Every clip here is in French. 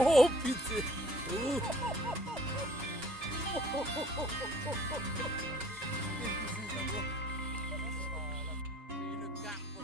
Oh pitié. Oh. Une carpe.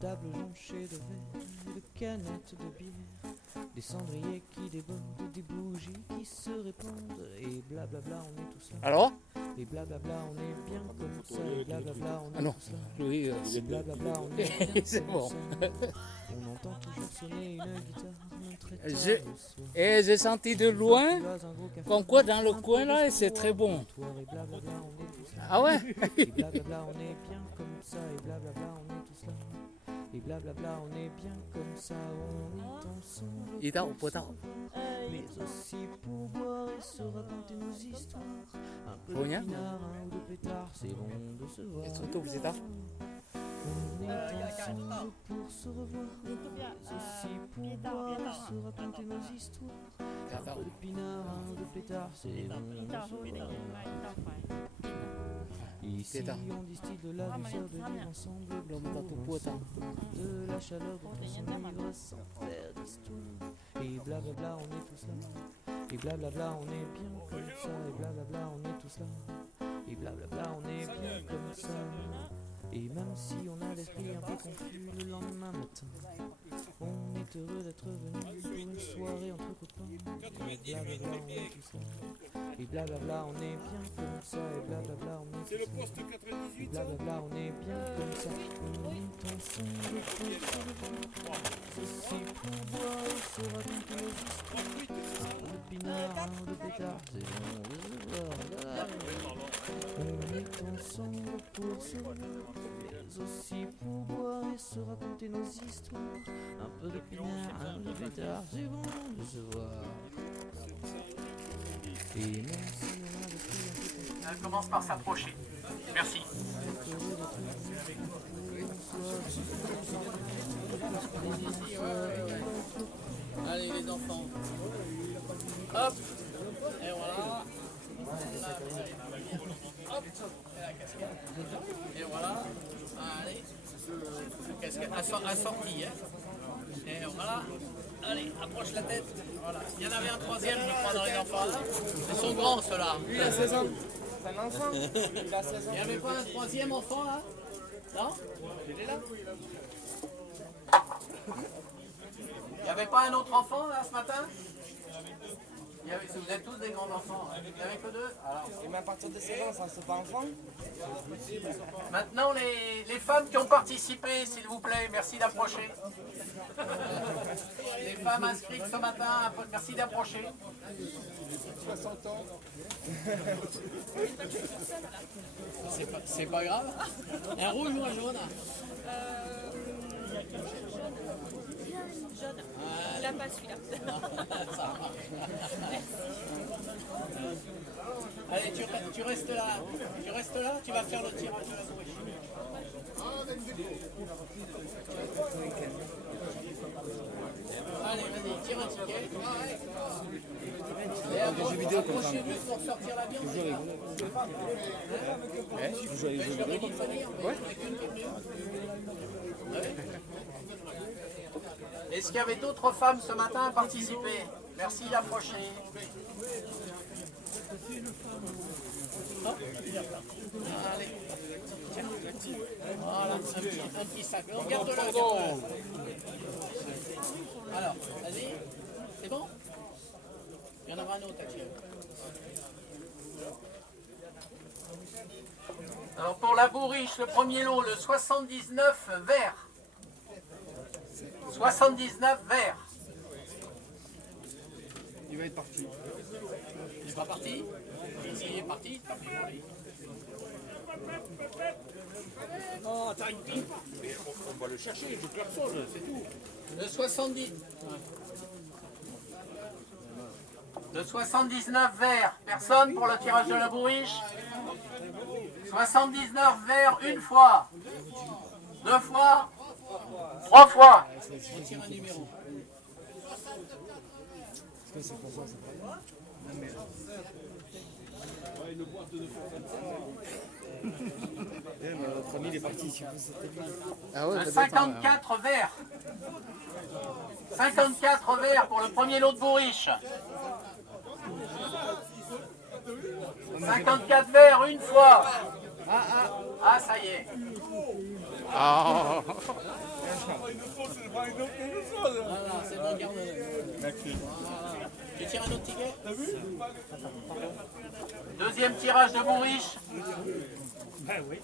tables jonchées de verre et de canettes de bière, des cendriers qui débordent, des bougies qui se répandent, et blablabla, on est tous là. Alors? Et blablabla, on est bien comme ça, et blablabla, on Ah est non, tous là. oui, Et blablabla, on est bien c'est comme bon. ça. On entend toujours sonner une guitare très tard J'ai- le soir. Et j'ai senti de loin, Tu as un gros café, comme quoi dans le un coin peu là, de et c'est très bon. comptoir, et blablabla, on est tous là. Ah ouais? Et blablabla, on est bien comme ça, et blablabla, on est tous là. Et blablabla, on est bien comme ça, on est ensemble. Il est tard, pour pas tard. se revoir, mais aussi pour boire et se raconter nos histoires. Un peu de Rogna? pinard, un ou deux pétards, c'est bon de se voir. Ils sont tous, c'est tard. On est ensemble pour se revoir, mais aussi pour boire et se raconter nos histoires. Un peu de pinard, un ou deux pétards, c'est bon de se voir. Ici Pétard. on distille de la douceur de vivre ensemble, de la chaleur dont on s'enivre sans faire d'histoire. Et blablabla, on est tous là. Et blablabla, on est bien comme ça. Et blablabla, on est tous là. Et blablabla, on est bien comme ça. Et même si on a l'esprit un peu confus le lendemain matin, on est heureux d'être venu pour une soirée entre copains. Et blablabla, on est tous là. Et blablabla, on est bien comme ça. Et blablabla, on est tous là. Et blablabla, on est bien comme ça. On est ensemble pour se revoir. Ceci pour boire et se raconter nos histoires. Un peu de pinard, un ou de pétard, c'est bon de se voir. On est ensemble pour se revoir, mais aussi pour boire et se raconter nos histoires. Un peu de pinard, un ou de pétard, c'est bon de se voir. Et même si on a le prix un peu confus, Elle commence par s'approcher. Merci. Allez les enfants. Hop. Et voilà. Hop. Et la casquette. Et voilà. Allez. Casquette assortie. Hein. Et voilà. Allez, approche la tête. Voilà. Il y en avait un troisième, je crois, dans les enfants. Ils sont grands, ceux-là. Lui, il a 16 ans. C'est un enfant. Il a 16 ans. Il n'y avait pas un troisième enfant, là? Non? Il est là? Il n'y avait pas un autre enfant là ce matin? Vous êtes tous des grands enfants. Il n'y avait que deux. Alors, Et même à partir de 16 ans, ça c'est pas enfant. maintenant, les femmes qui ont participé, s'il vous plaît, merci d'approcher. Les femmes inscrites ce matin, merci d'approcher. 60 ans. C'est pas grave. Un rouge ou un jaune? Jaune. Il n'a pas celui-là. Ça marche. Allez, tu restes là. Tu restes là, tu vas faire le tirage de la souris. Allez, vas-y, tire un ticket. Et approchez-vous pour sortir la viande. Tu joues à des jeux vidéo comme ça? Est-ce qu'il y avait d'autres femmes ce matin à participer? Merci d'approcher. Allez. Tiens. Voilà, un petit sac. Regarde-le. Alors, vas-y. C'est bon? Il y en aura un autre à tirer. Alors pour la bourriche, le premier lot, le 79 vert. 79 vert. Il va être parti. Il sera parti. S'il est parti, tant pis pour lui. Non, t'as une pile. On va le chercher, je personne, c'est tout. Le 70. Le 79 vert. Personne pour le tirage de la bourriche? 79 vert une fois. Deux fois. Trois fois. On tire un numéro. C'est pour ça, c'est pas grave. Mais notre ami il est parti, si vous c'était bien. Le 54 vert. 54 verts pour le premier lot de bourriche. 54 verts une fois. Ah, ça y est. Voilà, c'est bon, garde-le. Merci. Voilà. Tu tires un autre ticket? Deuxième tirage de Bourriche. Ben oui.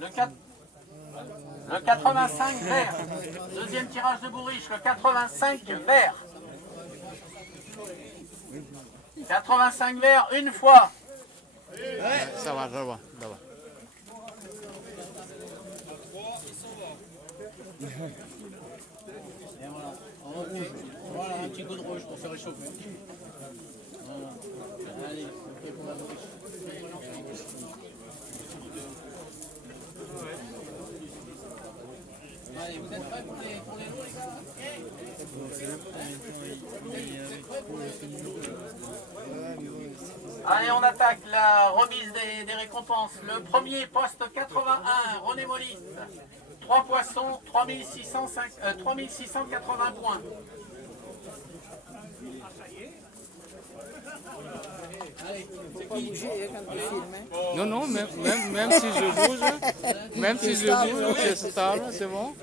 Le 4. Le 85 vert. Deuxième tirage de Bourriche, le 85 vert. 85 vert une fois. Ça va, ça va, ça va. Et voilà. Ok. Voilà, un petit coup de rouge pour faire réchauffer. Voilà. Allez, ok pour la Bourriche. Allez, vous êtes prêts pour les lots, les gars? Vous êtes prêts pour Allez, on attaque la remise des récompenses. Le premier, poste 81, René Molis. 3 poissons, 3680 points. Allez, c'est qui? Non, non, même si je bouge, c'est stable, c'est bon.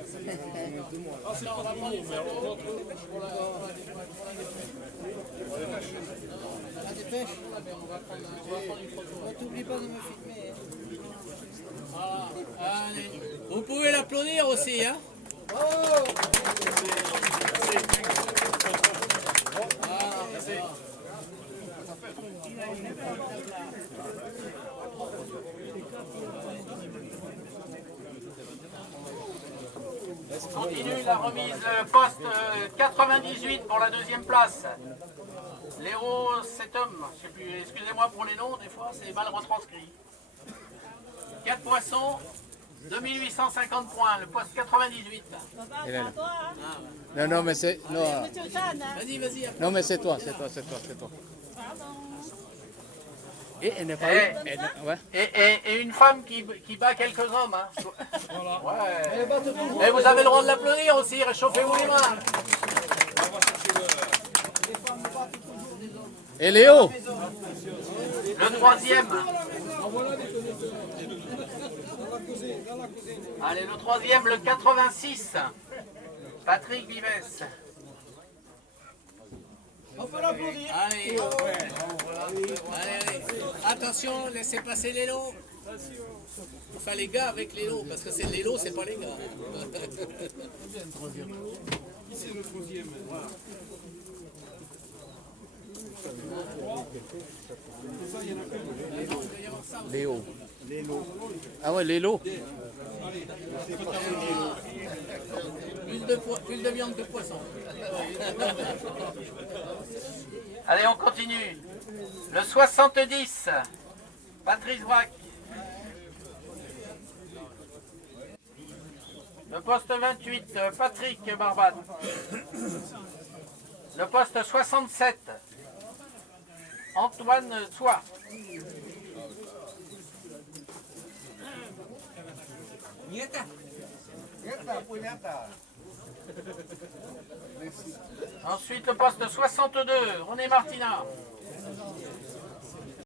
Là, on va prendre une photo pour la dépêche. On va prendre une photo. T'oublie pas de me filmer. Voilà. Allez. Vous pouvez l'applaudir aussi, hein? Continue la remise poste 98 pour la deuxième place. Léo Setum, je sais plus, excusez-moi pour les noms, des fois c'est mal retranscrit. 4 poissons, 2850 points, le poste 98. Il est là. Non, non, mais c'est. Non, Vas-y, vas-y. non mais c'est toi, c'est toi. Et elle n'est pas Eh. ouais. Et une femme qui bat quelques hommes. Hein. Ouais. Et vous avez le droit de l'applaudir aussi, réchauffez-vous les mains. Et Léo? Le troisième. Allez, le troisième, le 86. Patrick Vives. Allez. Allez. Attention, laissez passer les lots. Enfin, les gars avec les lots, parce que c'est les lots, c'est pas les gars. C'est le troisième. Léo. Ah ouais, Lélo. Plus de viande que de poisson. Allez, on continue. Le 70. Patrice Wack. Le poste 28, Patrick Barbade. Le poste 67, Antoine Soie. Ensuite, le poste 62, René Martina.